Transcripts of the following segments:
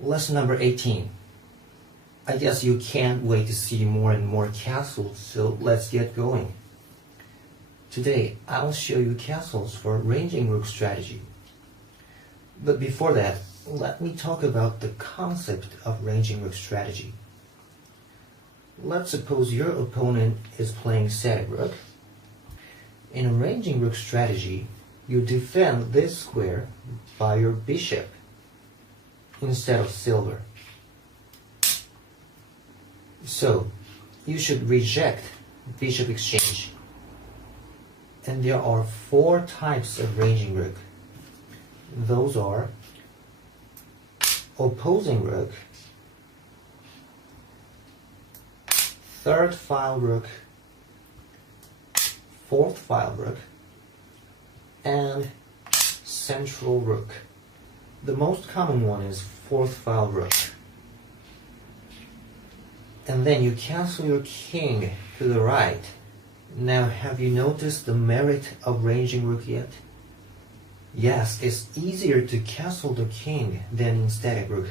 Lesson number 18. I guess you can't wait to see more and more castles, so let's get going. Today, I'll show you castles for ranging rook strategy. But before that, let me talk about the concept of ranging rook strategy. Let's suppose your opponent is playing static rook. In a ranging rook strategy, you defend this square by your bishop instead of silver. So, you should reject bishop exchange. And there are 4 types of ranging rook. Those are opposing rook, third file rook, fourth file rook, and central rook. The most common one is fourth file rook. And then you castle your king to the right. Now, have you noticed the merit of ranging rook yet? Yes, it's easier to castle the king than in static rook,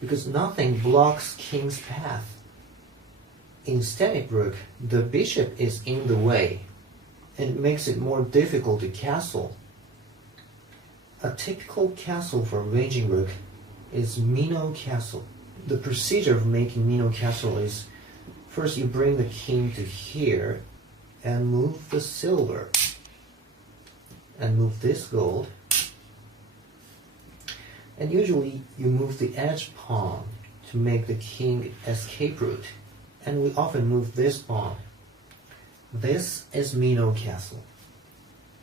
because nothing blocks king's path. In static rook, the bishop is in the way, and it makes it more difficult to castle. A typical castle for ranging rook is Mino castle. The procedure of making Mino castle is, first you bring the king to here and move the silver and move this gold, and usually you move the edge pawn to make the king escape route, and we often move this pawn. This is Mino castle.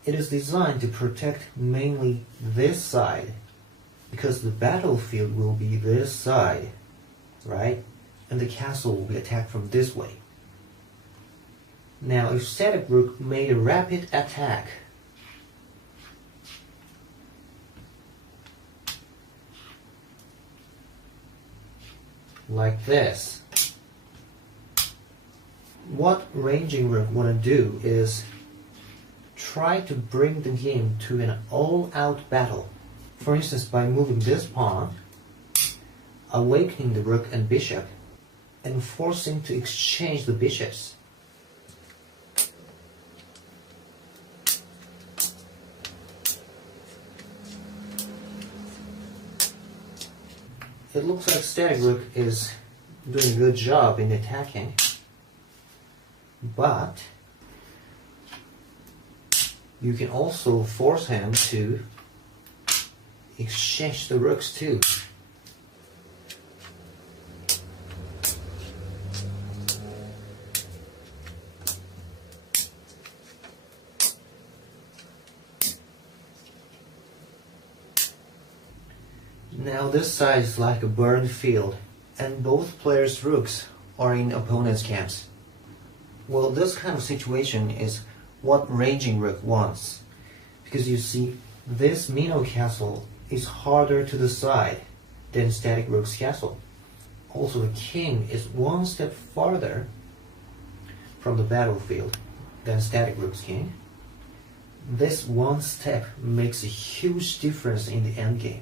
It is designed to protect mainly this side, because the battlefield will be this side, right? And the castle will be attacked from this way. Now, if static rook made a rapid attack, like this, what ranging rook want to do is try to bring the game to an all-out battle. For instance, by moving this pawn, awakening the rook and bishop, and forcing to exchange the bishops. It looks like static rook is doing a good job in attacking, but you can also force him to exchange the rooks too. Now this side is like a burned field, and both players' rooks are in opponent's camps. Well, this kind of situation is what ranging rook wants, because you see, this Mino castle is harder to the side than static rook's castle. Also, the king is one step farther from the battlefield than static rook's king. This one step makes a huge difference in the endgame.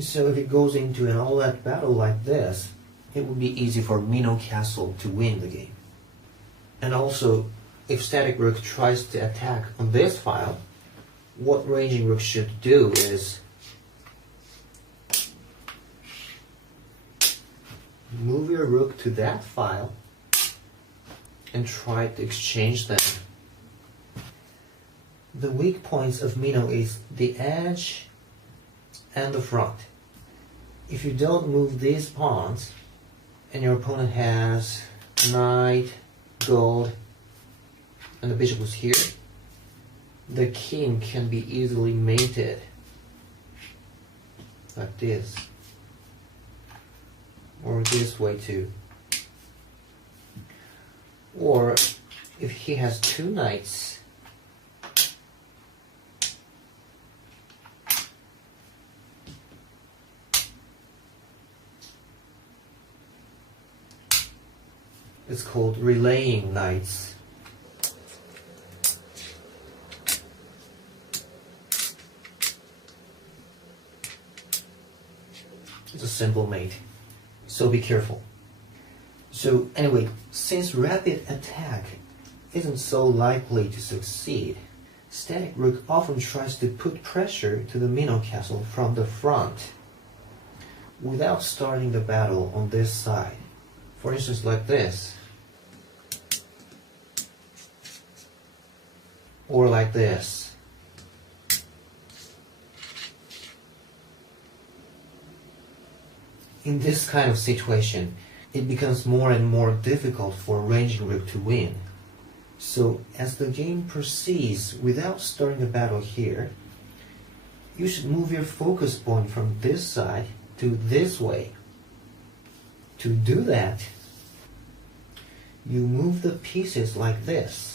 So if it goes into an all-out battle like this, it would be easy for Mino castle to win the game. And also, if static rook tries to attack on this file, what ranging rook should do is move your rook to that file and try to exchange them. The weak points of Mino is the edge and the front. If you don't move these pawns and your opponent has knight, gold, and the bishop was here, the king can be easily mated like this, or this way too. Or if he has 2 knights, it's called relaying knights. It's a simple mate. So be careful. So anyway, since rapid attack isn't so likely to succeed, static rook often tries to put pressure to the minnow castle from the front without starting the battle on this side. For instance, like this. Or like this. In this kind of situation, it becomes more and more difficult for ranging rook to win. So as the game proceeds without starting the battle here, you should move your focus point from this side to this way. To do that, you move the pieces like this.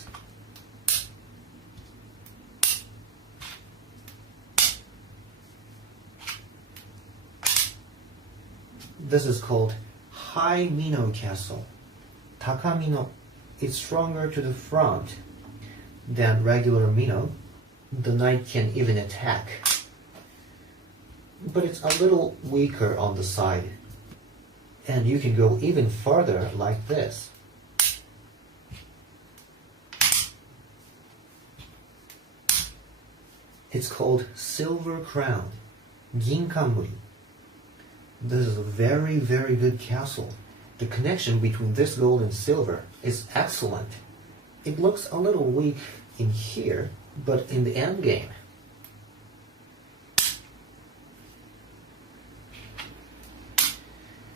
This is called high minnow castle. Taka minnow. It's stronger to the front than regular minnow. The knight can even attack. But it's a little weaker on the side. And you can go even farther like this. It's called silver crown. Ginkanmuri. This is a very, very good castle. The connection between this gold and silver is excellent. It looks a little weak in here, but in the end game,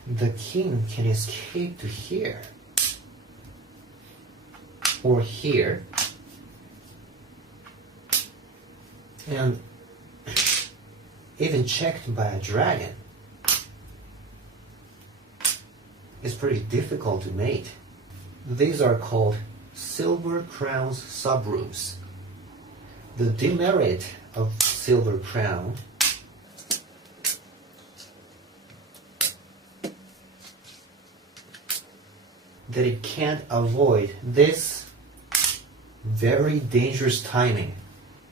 the king can escape to here, or here, and even checked by a dragon. It's pretty difficult to mate. These are called silver crown's subrooms. The demerit of silver crown that it can't avoid this very dangerous timing.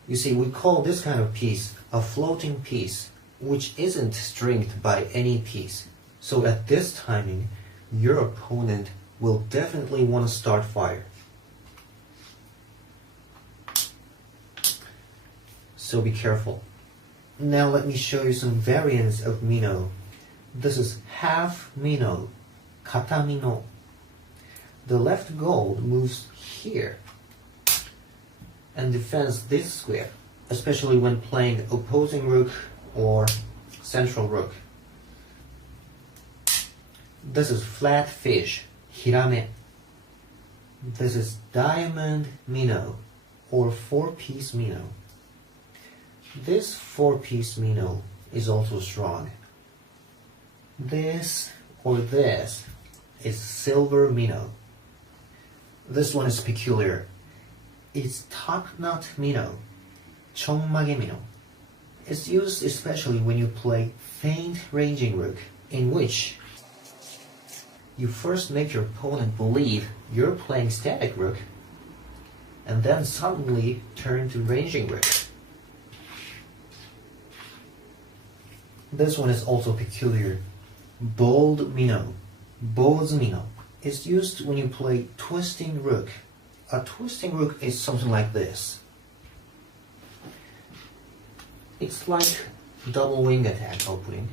You see, we call this kind of piece a floating piece, which isn't stringed by any piece. So at this timing, your opponent will definitely want to start fire. So be careful. Now let me show you some variants of minnow. This is half minnow, kata minnow. The left gold moves here and defends this square, especially when playing opposing rook or central rook. This is flat fish, hirame. This is diamond minnow or four-piece minnow. This four-piece minnow is also strong. This or this is silver minnow. This one is peculiar. It's top-knot minnow, chonmage minnow. It's used especially when you play feint ranging rook, in which you first make your opponent believe you're playing static rook, and then suddenly turn to ranging rook. This one is also peculiar. Bold minnow, bold minnow. It's used when you play twisting rook. A twisting rook is something like this. It's like double wing attack opening.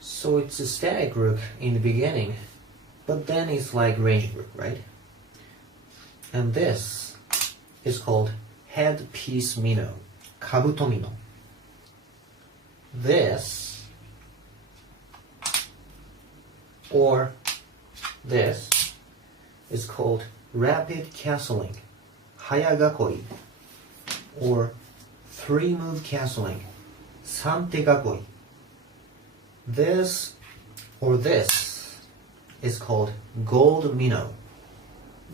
So it's a static rook in the beginning, but then it's like ranging rook, right? And this is called headpiece minnow, kabuto minnow. This or this is called rapid castling, hayagakoi, or three-move castling, sante gakoi. This or this is called gold minnow.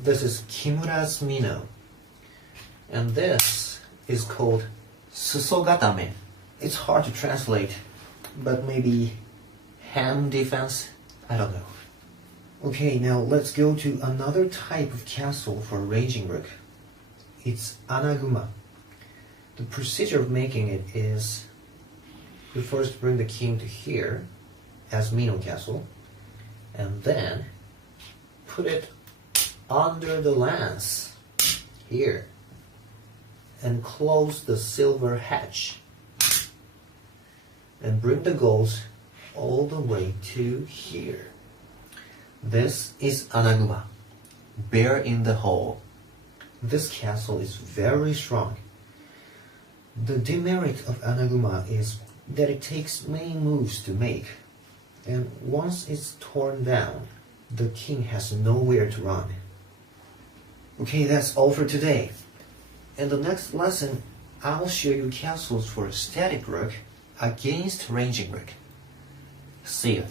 This is Kimura's minnow. And this is called susogatame. It's hard to translate, but maybe ham defense, I don't know. Okay, now let's go to another type of castle for ranging rook. It's anaguma. The procedure of making it is you first bring the king to here as minnow castle, and then put it under the lance here and close the silver hatch and bring the gold all the way to here. This is anaguma, bear in the hole. This castle is very strong. The demerit of anaguma is that it takes many moves to make, and once it's torn down, the king has nowhere to run. Okay, that's all for today. In the next lesson, I'll show you castles for static rook against ranging rook. See you.